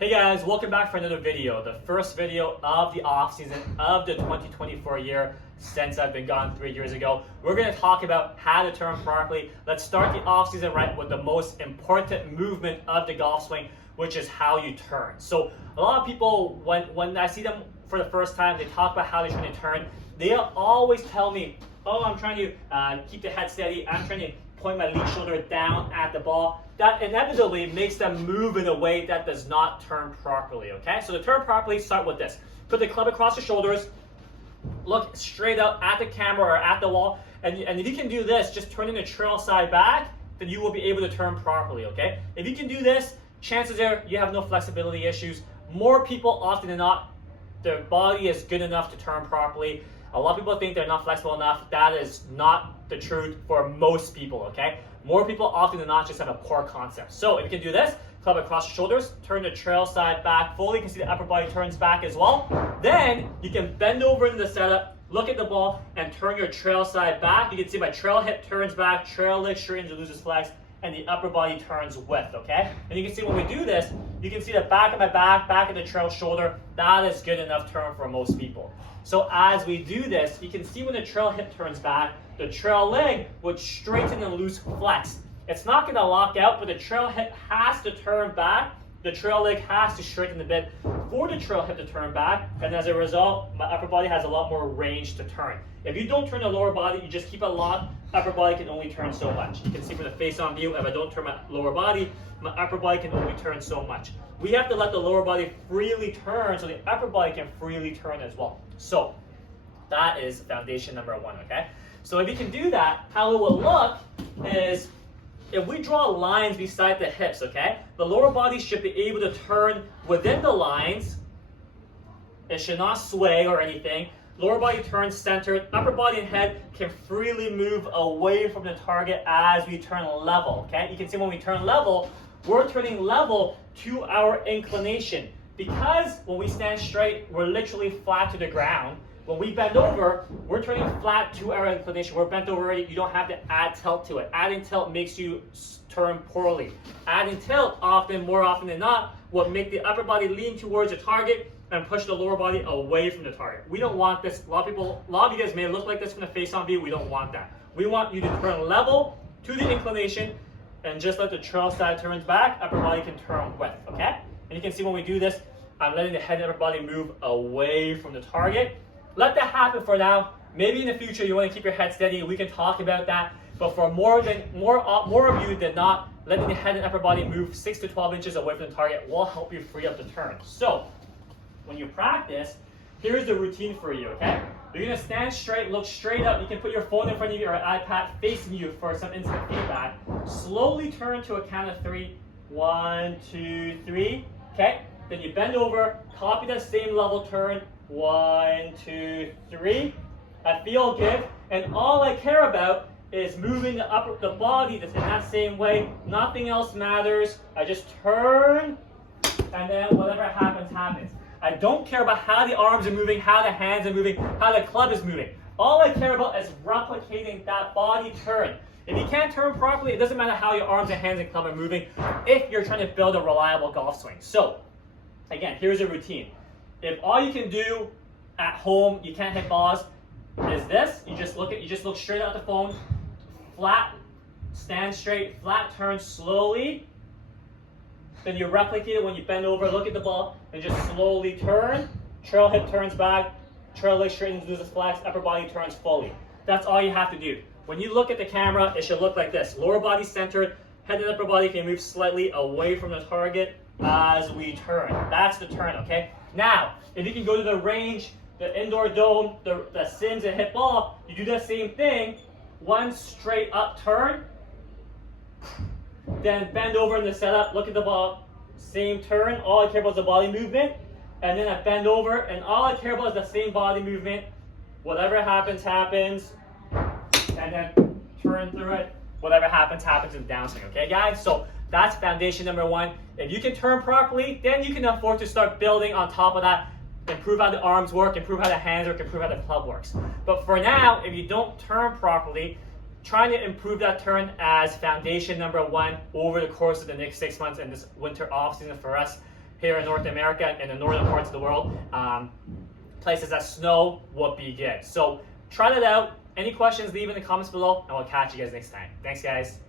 Hey guys, welcome back for another video. The first video of the off season of the 2024 year since I've been gone 3 years ago. We're going to talk about how to turn properly. Let's start the off season right with the most important movement of the golf swing, which is how you turn. So a lot of people, when I see them for the first time, they talk about how they're trying to turn. They always tell me, oh, I'm trying to keep the head steady. I'm trying to point my lead shoulder down at the ball. That inevitably makes them move in a way that does not turn properly, okay? So to turn properly, start with this. Put the club across your shoulders, look straight up at the camera or at the wall, and if you can do this, just turning the trail side back, then you will be able to turn properly, okay? If you can do this, chances are you have no flexibility issues. More people, often than not, their body is good enough to turn properly. A lot of people think they're not flexible enough. That is not the truth for most people, okay? More people often than not just have a poor concept. So if you can do this, club across your shoulders, turn the trail side back fully. You can see the upper body turns back as well. Then you can bend over in the setup, look at the ball, and turn your trail side back. You can see my trail hip turns back, trail leg straightens and loses flex, and the upper body turns with, okay? And you can see when we do this, you can see the back of my back of the trail shoulder. That is good enough turn for most people. So as we do this, you can see when the trail hip turns back, the trail leg would straighten and loose flex. It's not going to lock out, but the trail hip has to turn back. The trail leg has to straighten a bit for the trail hip to turn back, and as a result, my upper body has a lot more range to turn. If you don't turn the lower body, you just keep it locked, upper body can only turn so much. You can see from the face-on view, if I don't turn my lower body, my upper body can only turn so much. We have to let the lower body freely turn so the upper body can freely turn as well. So that is foundation number one, okay? So if you can do that, how it will look is if we draw lines beside the hips, okay? The lower body should be able to turn within the lines. It should not sway or anything. Lower body turns centered. Upper body and head can freely move away from the target as we turn level, okay? You can see when we turn level, we're turning level to our inclination. Because when we stand straight, we're literally flat to the ground. When we bend over, we're turning flat to our inclination. We're bent over already. You don't have to add tilt to it. Adding tilt makes you turn poorly. Adding tilt, more often than not, will make the upper body lean towards the target and push the lower body away from the target. We don't want this. A lot of you guys may look like this from the face-on view. We don't want that. We want you to turn level to the inclination and just let the trail side turns back. Upper body can turn with, okay? And you can see when we do this, I'm letting the head and upper body move away from the target. Let that happen for now. Maybe in the future you want to keep your head steady. We can talk about that. But for more of you than not, letting the head and upper body move 6 to 12 inches away from the target will help you free up the turn. So when you practice, here's the routine for you, okay? You're going to stand straight, look straight up. You can put your phone in front of you or iPad facing you for some instant feedback. Slowly turn to a count of 3. 1, 2, 3. Okay? Then you bend over, copy that same level turn. 1, 2, 3. I feel good, and all I care about is moving the body that's in that same way. Nothing else matters. I just turn, and then whatever happens, happens. I don't care about how the arms are moving, how the hands are moving, how the club is moving. All I care about is replicating that body turn. If you can't turn properly, it doesn't matter how your arms and hands and club are moving if you're trying to build a reliable golf swing. So, again, here's a routine. If all you can do at home, you can't hit balls, is this. You just look straight at the phone, flat, stand straight, flat turn slowly. Then you replicate it when you bend over, look at the ball, and just slowly turn. Trail hip turns back, trail leg straightens, loses flex, upper body turns fully. That's all you have to do. When you look at the camera, it should look like this. Lower body centered, head and upper body can move slightly away from the target as we turn. That's the turn, okay? Now, if you can go to the range, the indoor dome, the Sims and hit ball, you do the same thing. One straight up turn, then bend over in the setup, look at the ball, same turn. All I care about is the body movement. And then I bend over, and all I care about is the same body movement. Whatever happens, happens. And then turn through it. Whatever happens, happens in downswing, okay guys? So that's foundation number one. If you can turn properly, then you can afford to start building on top of that. Improve how the arms work, improve how the hands work, improve how the club works. But for now, if you don't turn properly, trying to improve that turn as foundation number one over the course of the next 6 months and this winter off season for us here in North America and the northern parts of the world. Places that snow would be good. So try that out. Any questions, leave in the comments below, and we'll catch you guys next time. Thanks, guys.